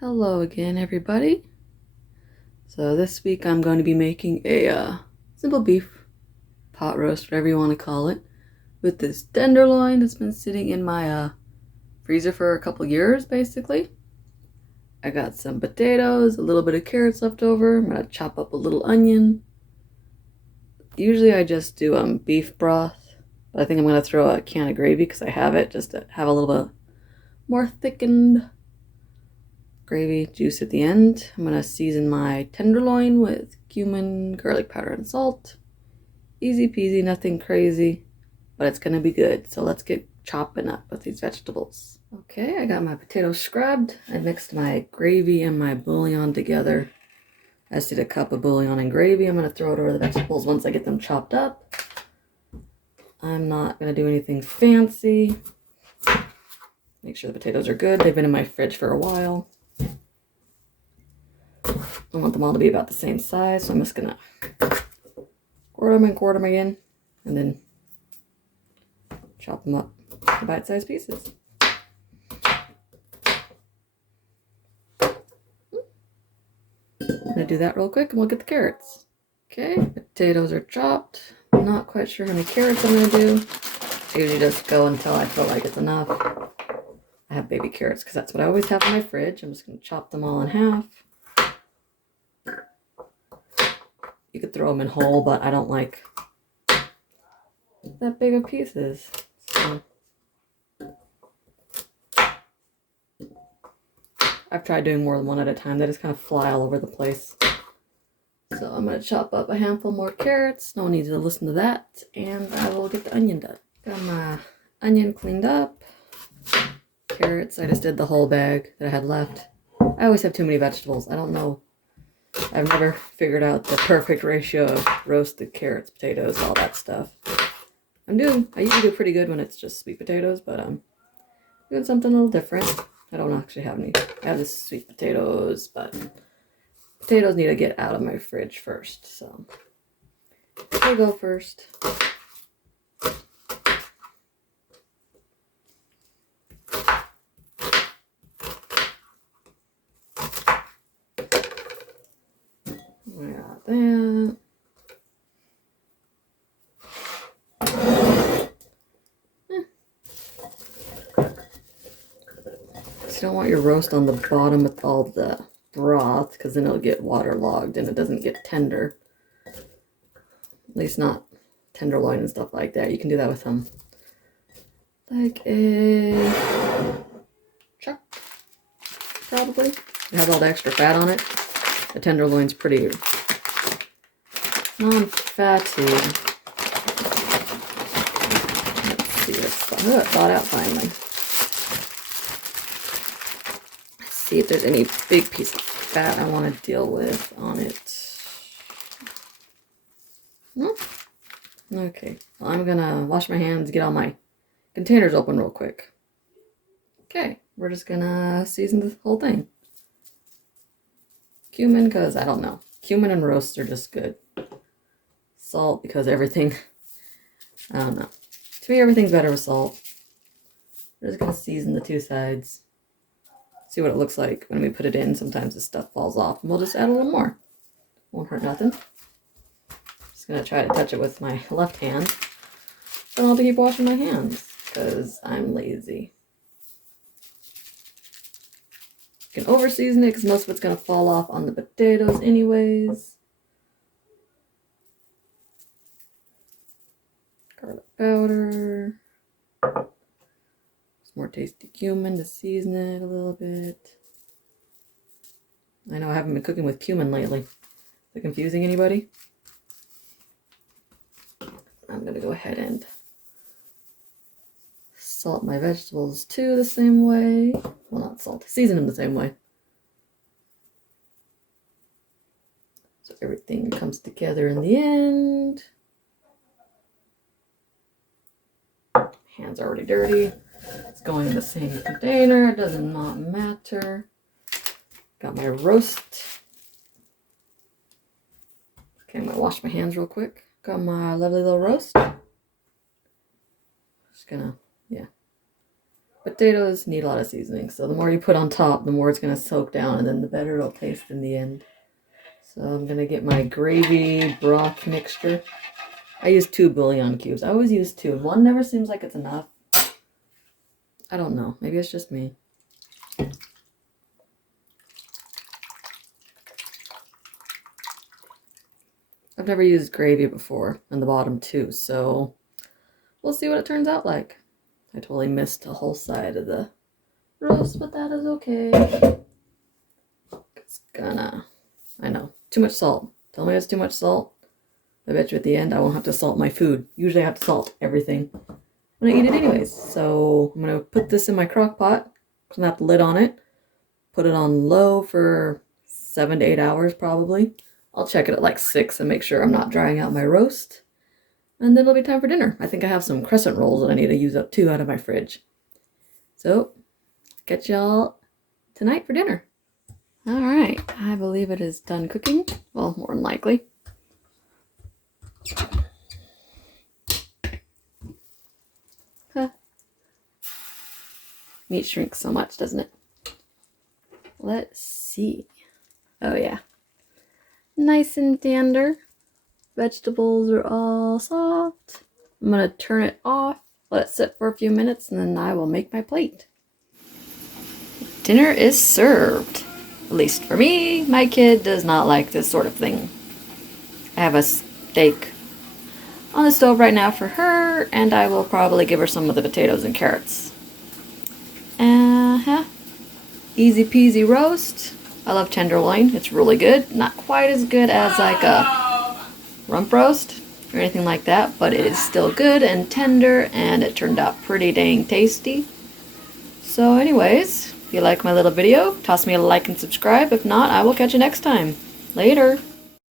Hello again, everybody. So this week I'm going to be making a simple beef pot roast, whatever you want to call it, with this tenderloin that's been sitting in my freezer for a couple years, basically. I got some potatoes, a little bit of carrots left over. I'm gonna chop up a little onion. Usually I just do beef broth, but I think I'm gonna throw a can of gravy because I have it, just to have a little bit more thickened gravy juice at the end. I'm gonna season my tenderloin with cumin, garlic powder, and salt. Easy peasy, nothing crazy, but it's gonna be good. So let's get chopping up with these vegetables. Okay, I got my potatoes scrubbed. I mixed my gravy and my bouillon together. I just did a cup of bouillon and gravy. I'm gonna throw it over the vegetables once I get them chopped up. I'm not gonna do anything fancy. Make sure the potatoes are good. They've been in my fridge for a while. I want them all to be about the same size, so I'm just gonna quarter them again, and then chop them up to bite-sized pieces. I'm gonna do that real quick and we'll get the carrots. Okay, potatoes are chopped. I'm not quite sure how many carrots I'm gonna do. I usually just go until I feel like it's enough. I have baby carrots because that's what I always have in my fridge. I'm just gonna chop them all in half. You could throw them in whole, but I don't like that big of pieces. So I've tried doing more than one at a time. They just kind of fly all over the place. So I'm going to chop up a handful more carrots. No need to listen to that. And I will get the onion done. Got my onion cleaned up. Carrots, I just did the whole bag that I had left. I always have too many vegetables. I don't know. I've never figured out the perfect ratio of roasted carrots, potatoes, all that stuff. I usually do pretty good when it's just sweet potatoes, but I'm doing something a little different. I don't actually have any. I have the sweet potatoes, but potatoes need to get out of my fridge first, so they go first. I got that. You don't want your roast on the bottom with all the broth, because then it'll get waterlogged and it doesn't get tender. At least not tenderloin and stuff like that. You can do that with like a chuck, probably. It has all the extra fat on it. The tenderloin's pretty non-fatty. Let's see what's thawed out finally. See if there's any big piece of fat I want to deal with on it. No? Okay. Well, I'm gonna wash my hands, get all my containers open real quick. Okay, we're just gonna season the whole thing. Cumin, because I don't know. Cumin and roasts are just good. Salt, because everything, I don't know. To me, everything's better with salt. We're just gonna season the two sides. See what it looks like when we put it in. Sometimes the stuff falls off, and we'll just add a little more. Won't hurt nothing. Just gonna try to touch it with my left hand. So I don't have to keep washing my hands, because I'm lazy. You can over season it, because most of it's gonna fall off on the potatoes anyways. Garlic powder. More tasty cumin to season it a little bit. I know I haven't been cooking with cumin lately. Is it confusing anybody? I'm going to go ahead and salt my vegetables too the same way. Well, not salt, season them the same way. So everything comes together in the end. Hands are already dirty. It's going in the same container. It does not matter. Got my roast. Okay, I'm going to wash my hands real quick. Got my lovely little roast. Just gonna, Potatoes need a lot of seasoning, so the more you put on top, the more it's going to soak down, and then the better it'll taste in the end. So I'm going to get my gravy broth mixture. I use 2 bouillon cubes. I always use 2. 1 never seems like it's enough. I don't know. Maybe it's just me. I've never used gravy before in the bottom too, so we'll see what it turns out like. I totally missed a whole side of the roast, but that is okay. It's gonna, I know, too much salt. Tell me it's too much salt. I bet you at the end I won't have to salt my food. Usually I have to salt everything when I eat it anyways. So I'm gonna put this in my crock pot. I'm gonna have the lid on it. Put it on low for 7 to 8 hours probably. I'll check it at like 6 and make sure I'm not drying out my roast. And then it'll be time for dinner. I think I have some crescent rolls that I need to use up too out of my fridge. So, catch y'all tonight for dinner. Alright, I believe it is done cooking. Well, more than likely. Huh. Meat shrinks so much, doesn't it? Let's see. Oh yeah. Nice and tender. Vegetables are all soft. I'm gonna turn it off, let it sit for a few minutes, and then I will make my plate. Dinner is served. At least for me. My kid does not like this sort of thing. I have a steak on the stove right now for her, and I will probably give her some of the potatoes and carrots. Easy peasy roast. I love tenderloin. It's really good. Not quite as good as like a rump roast or anything like that, but it is still good and tender, and it turned out pretty dang tasty. So anyways, if you like my little video, toss me a like and subscribe. If not, I will catch you next time. Later.